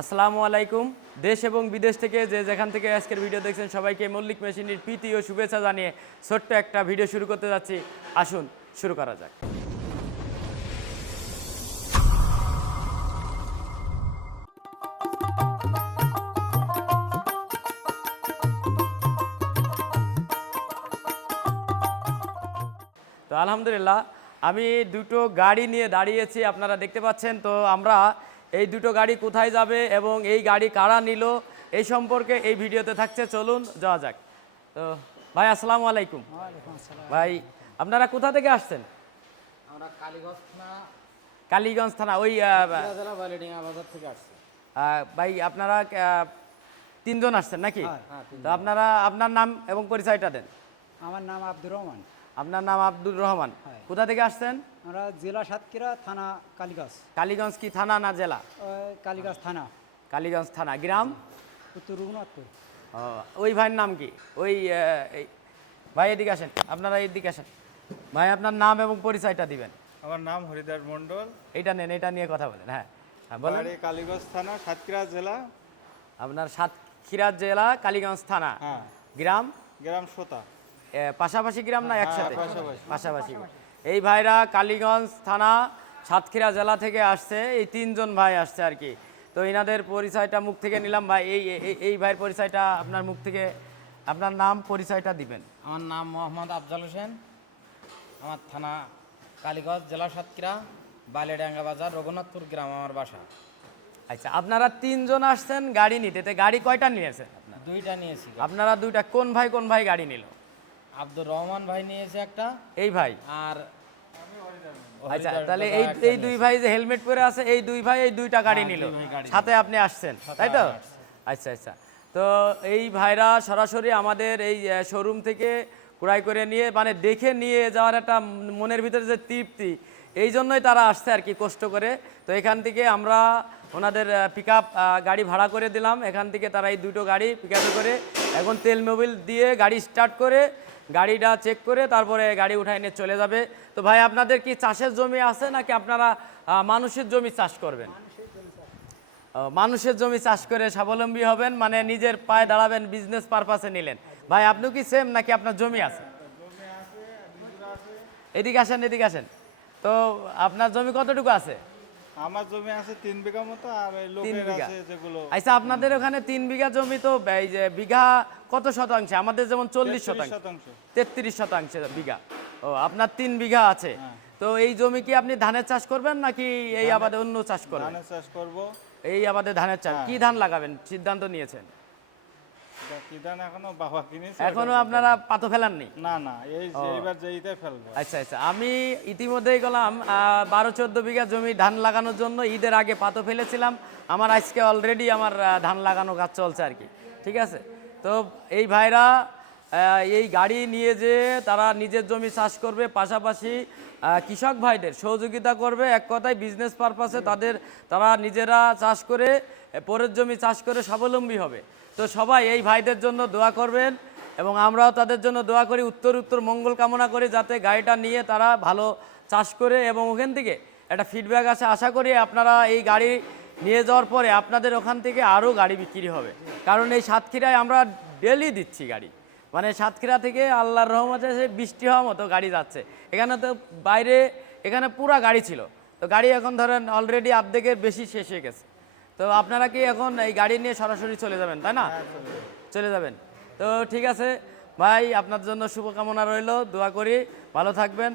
আসসালামু আলাইকুম। দেশ এবং বিদেশ থেকে যে যেখান থেকে আজকের ভিডিও দেখছেন সবাইকে মল্লিক মেশিনের প্রীতি ও শুভেচ্ছা জানিয়ে ছোট্ট একটা ভিডিও শুরু করতে যাচ্ছি। আসুন, শুরু করা যাক। তো আলহামদুলিল্লাহ, আমি দুটো গাড়ি নিয়ে দাঁড়িয়েছি, আপনারা দেখতে পাচ্ছেন। তো আমরা এই দুটো গাড়ি কোথায় যাবে এবং এই গাড়ি কারা নিল এই সম্পর্কে এই ভিডিওতে থাকছে। চলুন যাওয়া যাক। তো ভাই আসসালামু আলাইকুম। ভাই আপনারা কোথা থেকে আসছেন? কালীগঞ্জ থানা। ওই ভাই আপনারা তিনজন আসছেন নাকি? হ্যাঁ, তো আপনারা আপনার নাম এবং পরিচয়টা দেন। আমার নাম আব্দুর রহমান। আপনার নাম আব্দুর রহমান। হ্যাঁ। কোথা থেকে আসছেন? আমরা জেলা সাতক্ষীরা থানা কালীগঞ্জ। কালীগঞ্জ কি থানা না জেলা? ওই কালীগাছ থানা। কালীগঞ্জ থানা। গ্রাম? উত্তর রঘুনাথপুর। ওই ভাইয়ের নাম কি? ওই ভাই এদিকে আসেন। আপনারা এদিকে আসেন। ভাই আপনার নাম এবং পরিচয়টা দিবেন। আমার নাম হরিদাস মণ্ডল। এটা নেন এটা নিয়ে কথা বলেন হ্যাঁ। হ্যাঁ, বলেন। কালীগঞ্জ থানা সাতক্ষীরা জেলা। আপনার সাতক্ষীরা জেলা কালীগঞ্জ থানা। হ্যাঁ। গ্রাম? গ্রাম সোতা। পাশাপাশি গ্রাম না একসাথে? পাশাপাশি। এই ভাইরা কালীগঞ্জ থানা সাতক্ষীরা জেলা থেকে আসছে এই তিনজন ভাই আসছে আর কি। তো এনাদের পরিচয়টা মুখ থেকে নিলাম ভাই। এই এই- ভাইয়ের পরিচয়টা আপনার মুখ থেকে আপনার নাম পরিচয়টা দিবেন। আমার নাম মোহাম্মদ আফজাল হোসেন। আমার থানা কালীগঞ্জ জেলা সাতক্ষীরা বালিডাঙ্গা বাজার রঘুনাথপুর গ্রাম আমার বাসা। আচ্ছা আপনারা তিনজন আসছেন গাড়ি নিতে। গাড়ি কয়টা নিয়েছেন আপনারা? দুইটা নিয়েছি। আপনারা দুইটা কোন ভাই কোন ভাই গাড়ি নিল? আব্দুর রহমান ভাই নিয়েছে একটা। এই ভাই? আর আচ্ছা তাহলে এই এই দুই ভাই যে হেলমেট পরে আছে এই দুই ভাই এই দুইটা গাড়ি হ্যাঁ, নিল। সাথে আপনি আসছেন তাই তো? আচ্ছা আচ্ছা। তো এই ভাইরা সরাসরি আমাদের এই শোরুম থেকে ক্রয় করে নিয়ে মানে দেখে নিয়ে যাওয়ার একটা মনের ভিতরে যে তৃপ্তি এই জন্যই তারা আসছে আর কি কষ্ট করে। তো এখান থেকে আমরা ওনাদের পিক আপ গাড়ি ভাড়া করে দিলাম। এখান থেকে তারা এই দুটো গাড়ি পিক করে এখন তেল মোবিল দিয়ে গাড়ি স্টার্ট করে গাড়িটা চেক করে তারপরে গাড়ি উঠায় নিয়ে চলে যাবে। তো ভাই, আপনাদের কি চাষের জমি আছে নাকি আপনারা মানুষের জমি চাষ করবেন? মানুষের জমি চাষ করে স্বাবলম্বী হবেন মানে নিজের পায়ে দাঁড়াবেন বিজনেস পারপাসে নিলেন। ভাই আপনি কি সেম নাকি আপনার জমি আছে? এদিকে আসেন এদিকে আসেন। তো আপনার জমি কতটুকু আছে? আমার জমি আছে তিন বিঘা মতো আর লোকের আছে যেগুলো আচ্ছা আপনাদের ওখানে তিন বিঘা জমি তো এই যে বিঘা কত শতাংশ? আমাদের যেমন চল্লিশ 33 শতাংশ। শতাংশ। তেত্রিশ শতাংশ বিঘা। ও আপনার তিন বিঘা আছে। তো এই জমি কি আপনি ধানের চাষ করবেন নাকি এই আবাদে অন্য চাষ করবেন? ধানের চাষ করব। এই আবাদে ধানের চাষ। কি ধান লাগাবেন? সিদ্ধান্ত নিয়েছেন। এখনও? বাবা কিনেছে এখনও আপনারা পাতো ফেলাননি? না না এই এইবার যেইতে ফেলব। আচ্ছা আচ্ছা। আমি ইতিমধ্যেই গেলাম বারো চোদ্দ বিঘা জমি ধান লাগানোর জন্য। ঈদের আগে পাতো ফেলেছিলাম। আমার আজকে অলরেডি আমার ধান লাগানো কাজ চলছে আর কি। ঠিক আছে? তো এই ভাইরা এই গাড়ি নিয়ে যে তারা নিজের জমি চাষ করবে, পাশাপাশি কৃষক ভাইদের সহযোগিতা করবে। এক কথায় বিজনেস পারপাসে তাদের, তারা নিজেরা চাষ করে, পরের জমি চাষ করে স্বাবলম্বী হবে। তো সবাই এই ভাইদের জন্য দোয়া করবেন এবং আমরাও তাদের জন্য দোয়া করি, উত্তর উত্তর মঙ্গল কামনা করি যাতে গাড়িটা নিয়ে তারা ভালো চাষ করে এবং ওখান থেকে একটা ফিডব্যাক আছে আশা করি আপনারা এই গাড়ি নিয়ে যাওয়ার পরে আপনাদের ওখান থেকে আরও গাড়ি বিক্রি হবে। কারণ এই সাতক্ষীরায় আমরা ডেলি দিচ্ছি গাড়ি। মানে সাতক্ষীরা থেকে আল্লাহর রহমতে সে বৃষ্টি হওয়ার মতো গাড়ি যাচ্ছে। এখানে তো বাইরে এখানে পুরা গাড়ি ছিল। তো গাড়ি এখন ধরেন অলরেডি আর্ধেকের বেশি শেষ হয়ে গেছে। তো আপনারা কি এখন এই গাড়ি নিয়ে সরাসরি চলে যাবেন তাই না? চলে যাবেন। তো ঠিক আছে ভাই আপনার জন্য শুভকামনা রইল দোয়া করি ভালো থাকবেন।